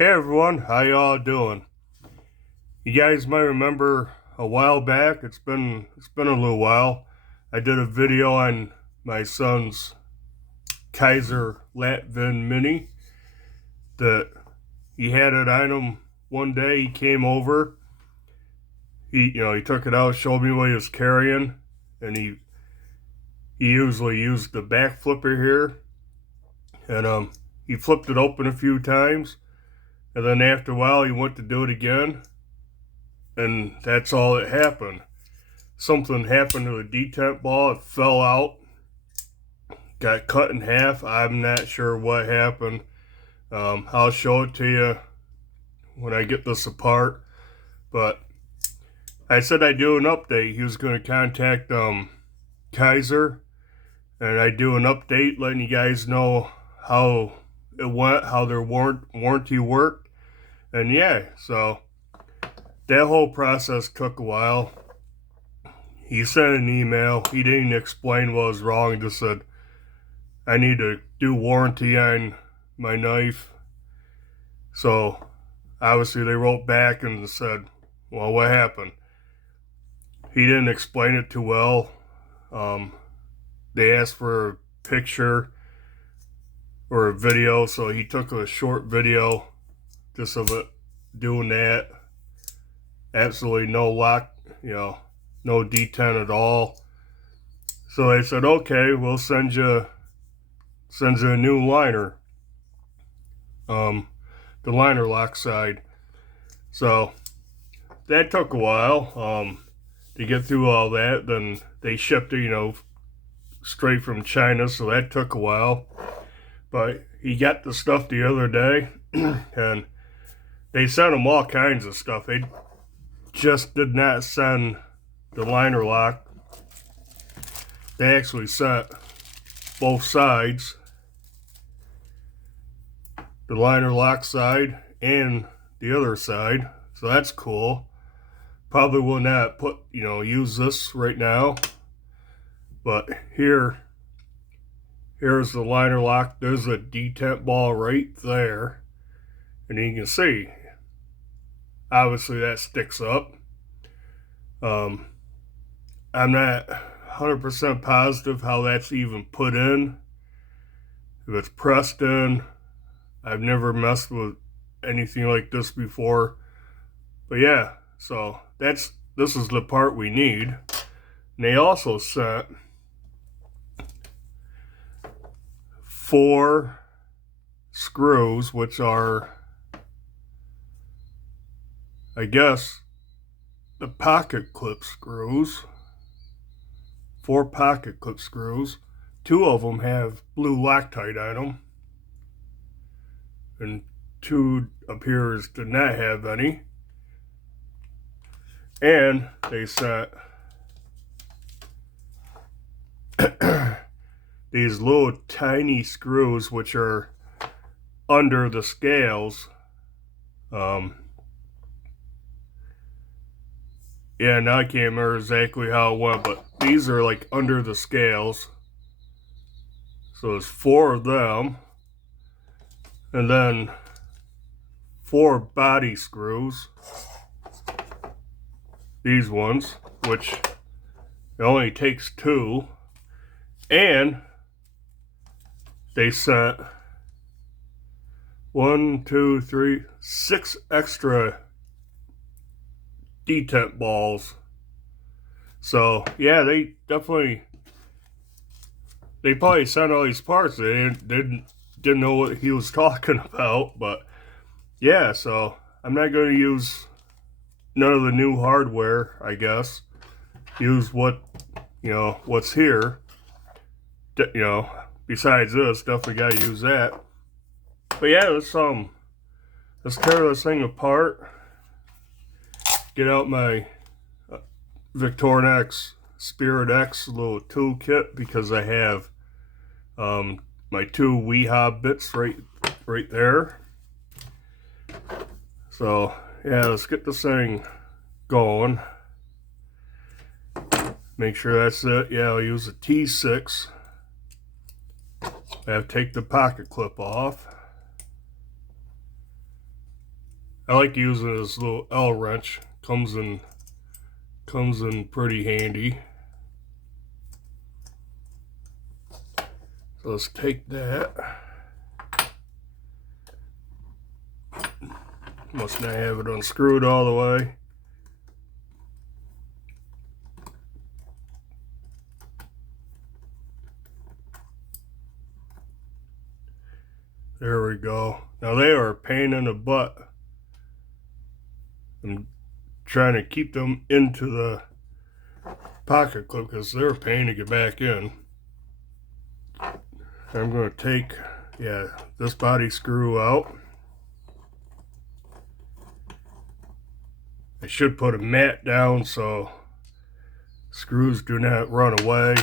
Hey everyone, how y'all doing? You guys might remember a while back, it's been a little while. I did a video on my son's Kizer'S Latt Mini that he had it on him one day. He came over, he took it out, showed me what he was carrying, and he usually used the back flipper here, and he flipped it open a few times, and then after a while he went to do it again, and that's all that happened. Something happened to the detent ball. It fell out, got cut in half. I'm not sure what happened. I'll show it to you when I get this apart. But I said I'd do an update. He was going to contact Kizer'S, and I'd do an update letting you guys know how it went, how their warranty worked. And yeah, so that whole process took a while. He sent an email. He didn't explain what was wrong. He just said, I need to do warranty on my knife. So obviously they wrote back and said, well, what happened? He didn't explain it too well. They asked for a picture or a video, so he took a short video just of it doing that. Absolutely no lock, no detent at all. So they said, okay, we'll send you a new liner. The liner lock side. So that took a while to get through all that. Then they shipped it, straight from China, so that took a while. But he got the stuff the other day, and they sent him all kinds of stuff. They just did not send the liner lock. They actually sent both sides, the liner lock side and the other side, so that's cool. Probably will not use this right now, but here's the liner lock. There's a detent ball right there, and you can see obviously that sticks up. I'm not 100% positive how that's even put in, if it's pressed in. I've never messed with anything like this before, but yeah, so this is the part we need. And they also sent 4 screws, which are, I guess, the pocket clip screws. 4 pocket clip screws. 2 of them have blue Loctite on them, and 2 appears to not have any. And they sent these little tiny screws, which are under the scales. Yeah, now I can't remember exactly how it went, but these are like under the scales. So there's 4 of them. And then 4 body screws. These ones, which it only takes 2. And they sent 6 extra detent balls. So yeah, they probably sent all these parts. They didn't know what he was talking about, but yeah, so I'm not going to use none of the new hardware, I guess. Use what's here. Besides this, definitely got to use that. But yeah, let's tear this thing apart. Get out my Victorinox Spirit X little toolkit, because I have my 2 WeHob bits right there. So yeah, let's get this thing going. Make sure that's it. Yeah, I'll use a T6. I have to take the pocket clip off. I like using this little L wrench. Comes in pretty handy. So let's take that. Must not have it unscrewed all the way. There we go. Now they are a pain in the butt. I'm trying to keep them into the pocket clip because they're a pain to get back in. I'm going to take, this body screw out. I should put a mat down so screws do not run away,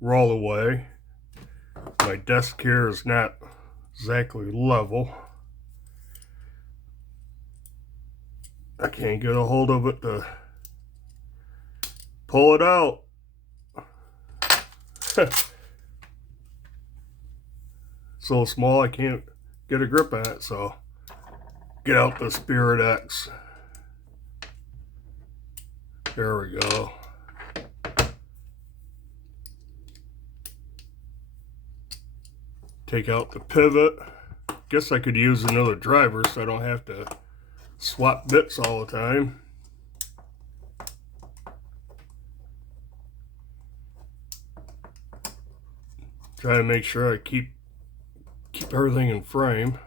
roll away. My desk here is not exactly level. I can't get a hold of it to pull it out. So small I can't get a grip on it, so get out the Spirit X. There we go. Take out the pivot. Guess I could use another driver so I don't have to swap bits all the time. Try to make sure I keep everything in frame.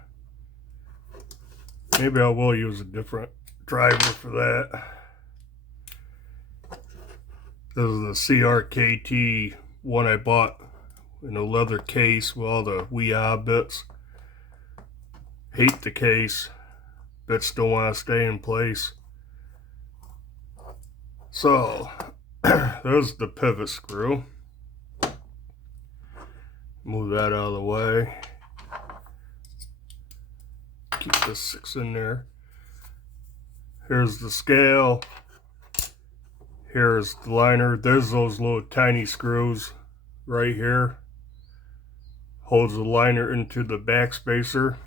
Maybe I will use a different driver for that. This is the CRKT one I bought in a leather case with all the WEA bits. Hate the case. Bits don't want to stay in place. So, there's the pivot screw. Move that out of the way. Keep this 6 in there. Here's the scale. Here's the liner. There's those little tiny screws right here. Holds the liner into the back spacer.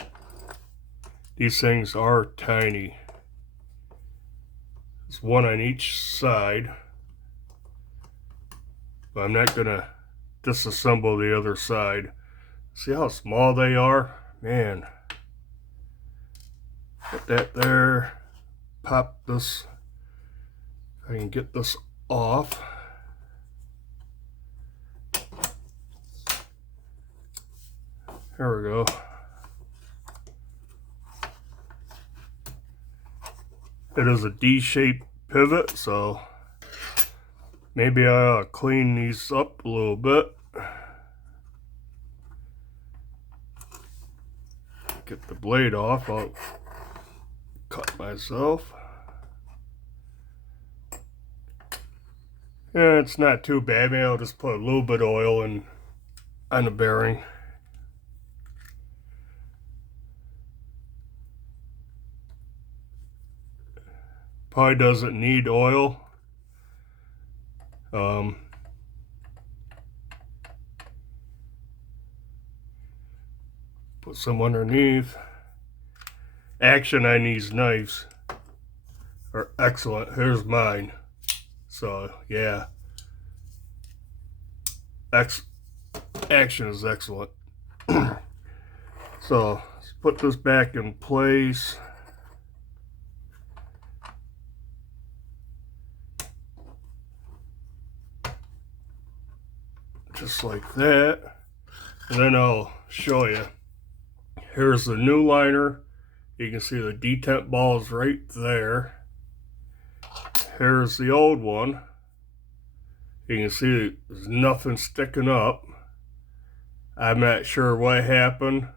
These things are tiny. There's one on each side. But I'm not gonna disassemble the other side. See how small they are? Man. Put that there. Pop this. I can get this off. There we go. It is a D-shaped pivot, so maybe I'll clean these up a little bit. Get the blade off. I'll cut myself. Yeah, it's not too bad. Maybe I'll just put a little bit of oil on the bearing. Probably doesn't need oil. Put some underneath. Action on these knives are excellent. Here's mine. So yeah, action is excellent. So let's put this back in place. Just like that. And then I'll show you. Here's the new liner. You can see the detent balls right there. Here's the old one. You can see there's nothing sticking up. I'm not sure what happened.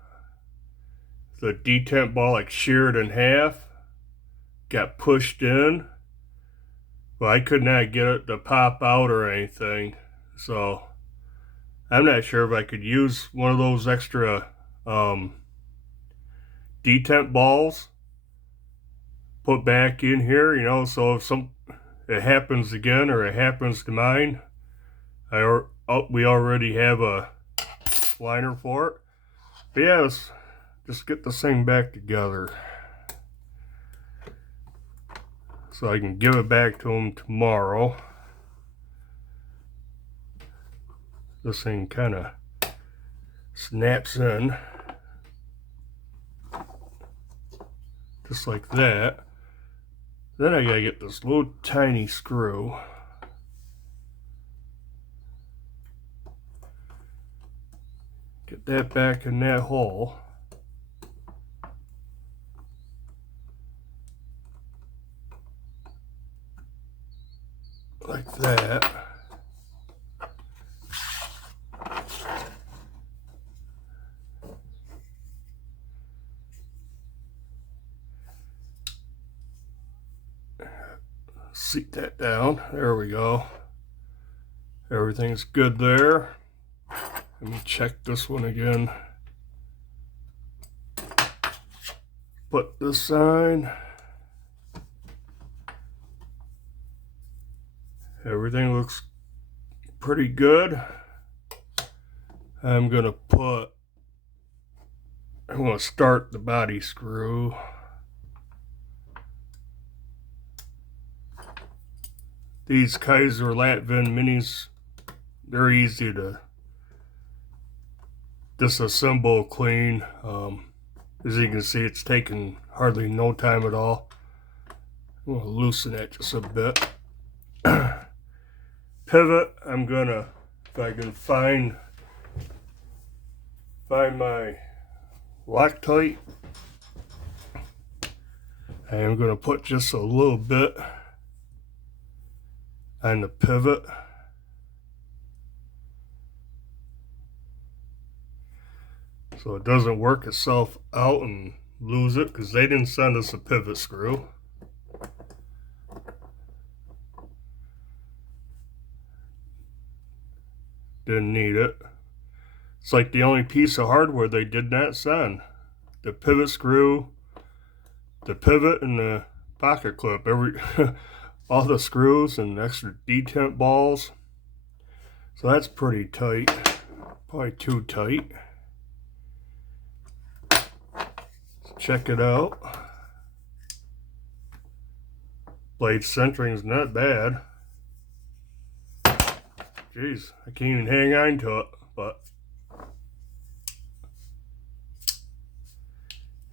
The detent ball like sheared in half. Got pushed in. But I could not get it to pop out or anything. So I'm not sure if I could use one of those extra detent balls put back in here, you know, so if it happens again or it happens to mine, we already have a liner for it. But yeah, let's just get this thing back together. so I can give it back to him tomorrow. This thing kind of snaps in just like that. Then I gotta get this little tiny screw. Get that back in that hole. Like that. Seat that down. There we go. Everything's good there. Let me check this one again. Put this sign. Everything looks pretty good. I'm gonna start the body screw. These Kizer'S Latt minis, they're easy to disassemble clean. As you can see, it's taken hardly no time at all. I'm gonna loosen that just a bit. Pivot, I'm gonna, if I can find my Loctite, I am gonna put just a little bit on the pivot. So it doesn't work itself out and lose it, because they didn't send us a pivot screw. Didn't need it. It's like the only piece of hardware they did not send. The pivot screw, the pivot, and the pocket clip. All the screws and extra detent balls. So that's pretty tight. Probably too tight. Check it out. Blade centering's not bad. Jeez, I can't even hang on to it, but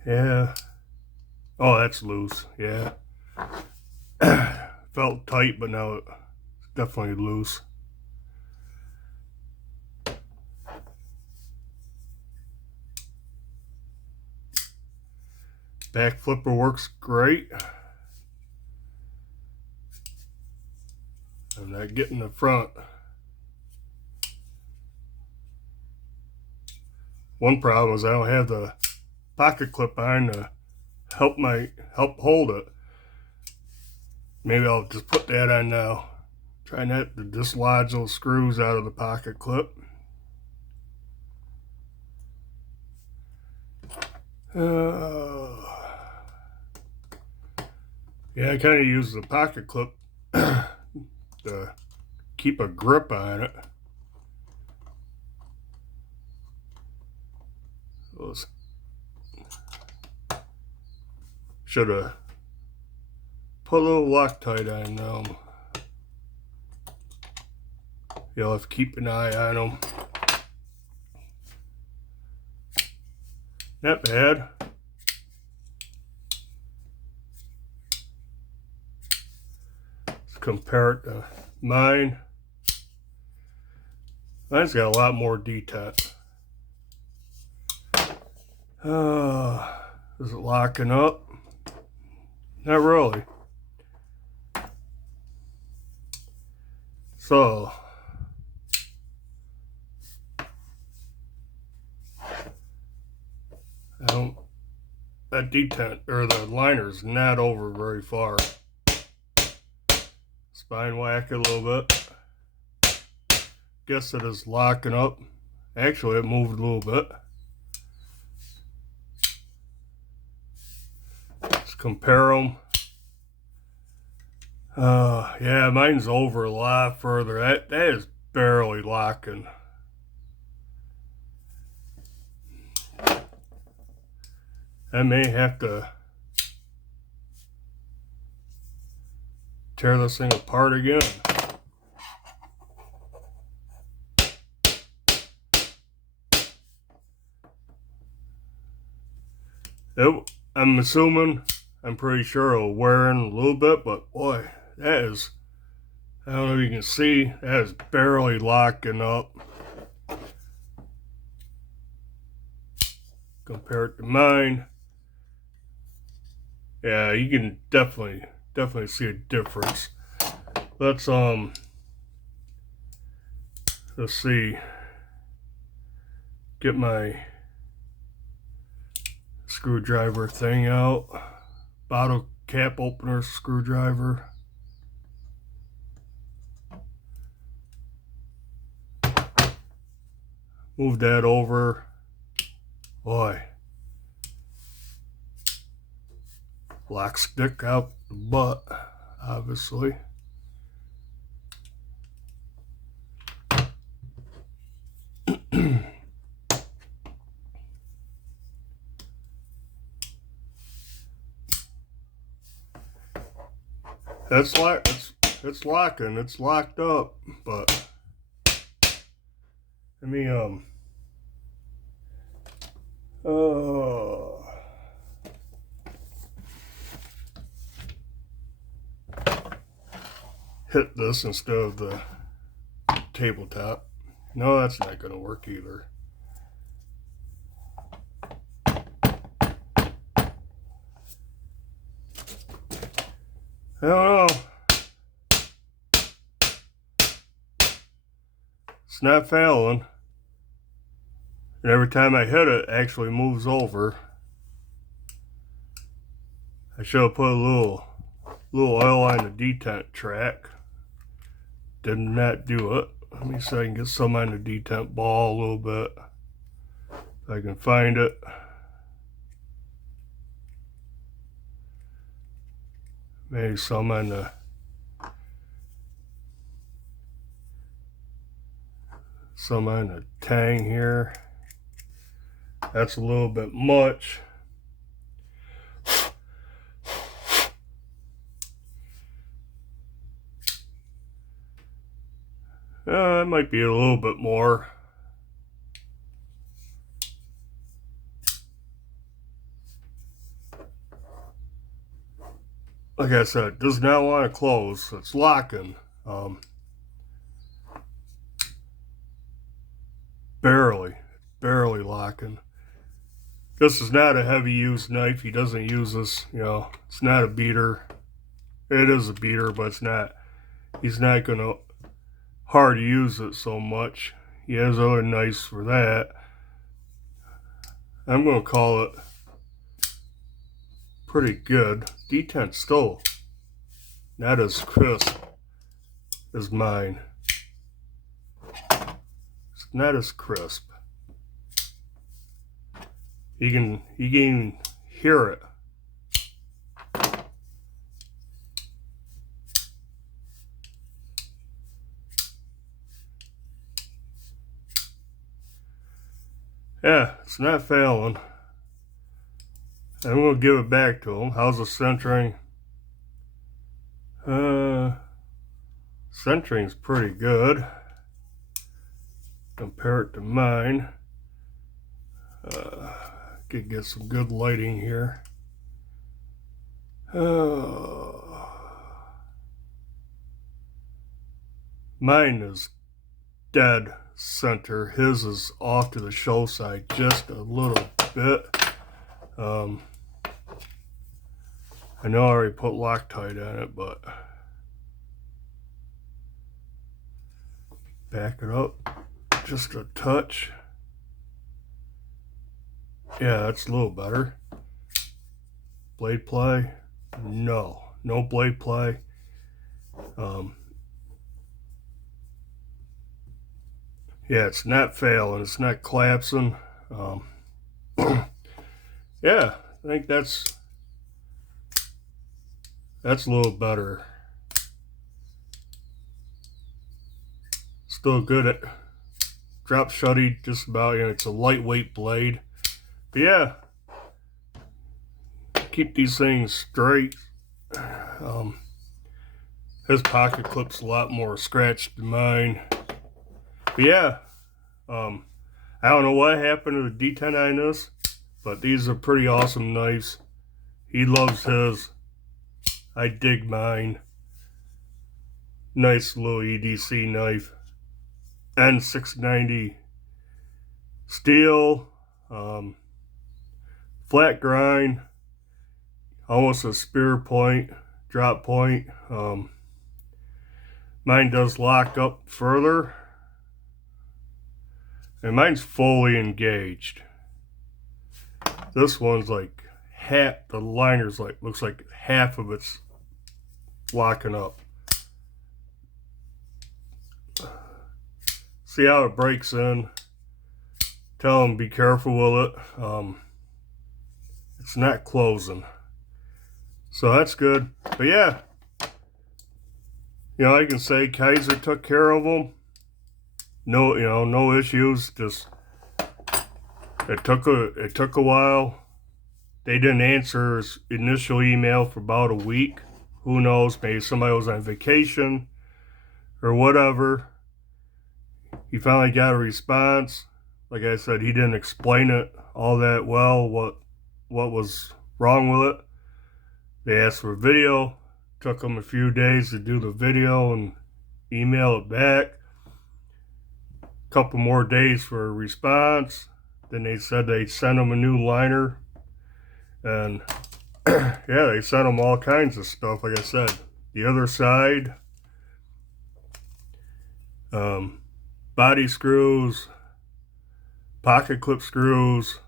yeah. Oh, that's loose. Yeah. Felt tight, but now it's definitely loose. Back flipper works great. I'm not getting the front. One problem is I don't have the pocket clip on to help hold it. Maybe I'll just put that on now. Try not to dislodge those screws out of the pocket clip. Yeah, I kind of use the pocket clip to keep a grip on it. Should have put a little Loctite on them. You'll have to keep an eye on them. Not bad. Let's compare it to mine. Mine's got a lot more detent. Is it locking up? Not really. So that detent or the liner's not over very far. Spine whack it a little bit. Guess it is locking up. Actually, it moved a little bit. Let's compare them. Yeah, mine's over a lot further. That is barely locking. I may have to tear this thing apart again. I'm assuming, I'm pretty sure it'll wear in a little bit, but boy, that is, I don't know if you can see, that is barely locking up compared to mine. Yeah, you can definitely see a difference. Let's see, get my screwdriver thing out. Bottle cap opener screwdriver. Move that over. Boy. Black stick out the butt, obviously. It's locking, it's locked up, but let me hit this instead of the tabletop. No, that's not gonna work either. I don't know. It's not failing. And every time I hit it, it actually moves over. I should have put a little oil on the detent track. Did not do it. Let me see if I can get some on the detent ball a little bit. If I can find it. Maybe some on the tang here. That's a little bit much. It might be a little bit more. Like I said, it does not want to close. It's locking. Barely locking. This is not a heavy used knife. He doesn't use this, you know, it's not a beater. It is a beater, but it's not, he's not gonna hard use it so much. He has other knives for that. I'm gonna call it pretty good. Detent still not as crisp as mine. It's not as crisp. You can hear it. Yeah, it's not failing. I'm gonna give it back to him. How's the centering? Centering's pretty good compared to mine. Could get some good lighting here. Mine is dead center. His is off to the show side just a little bit. I know I already put Loctite on it, but back it up just a touch. Yeah, that's a little better. Blade play? No blade play. Yeah, it's not failing. It's not collapsing. Yeah, I think that's a little better. Still good at drop shutty, just about. You know, it's a lightweight blade. But yeah, keep these things straight. His pocket clip's a lot more scratched than mine. But yeah, I don't know what happened to the D10 on this, but these are pretty awesome knives. He loves his. I dig mine. Nice little EDC knife. N690 steel, flat grind, almost a spear point, drop point. Mine does lock up further, and mine's fully engaged. This one's like half, the liner's like, looks like half of it's locking up. See how it breaks in. Tell them be careful with it. It's not closing, so that's good. But yeah, I can say Kizer took care of them. No, no issues. Just it took a while. They didn't answer his initial email for about a week. Who knows? Maybe somebody was on vacation or whatever. He finally got a response. Like I said, he didn't explain it all that well, what was wrong with it. They asked for a video. Took them a few days to do the video and email it back. A couple more days for a response. Then they said they'd send them a new liner. And yeah, they sent them all kinds of stuff. Like I said, the other side, body screws, pocket clip screws,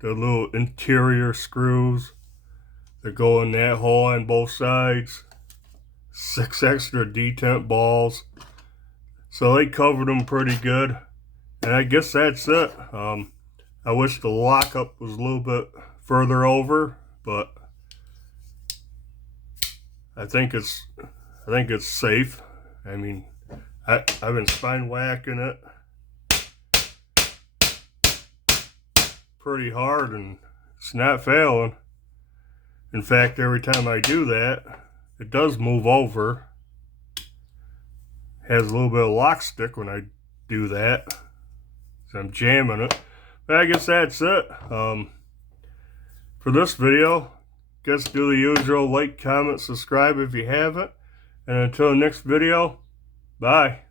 the little interior screws that go in that hole on both sides, 6 extra detent balls. So they covered them pretty good. And I guess that's it. I wish the lockup was a little bit further over, but I think it's safe. I mean, I've been spine whacking it pretty hard and it's not failing. In fact, every time I do that, it does move over. Has a little bit of lock stick when I do that. So I'm jamming it. But I guess that's it. For this video, guess do the usual, like, comment, subscribe if you haven't. And until the next video, bye.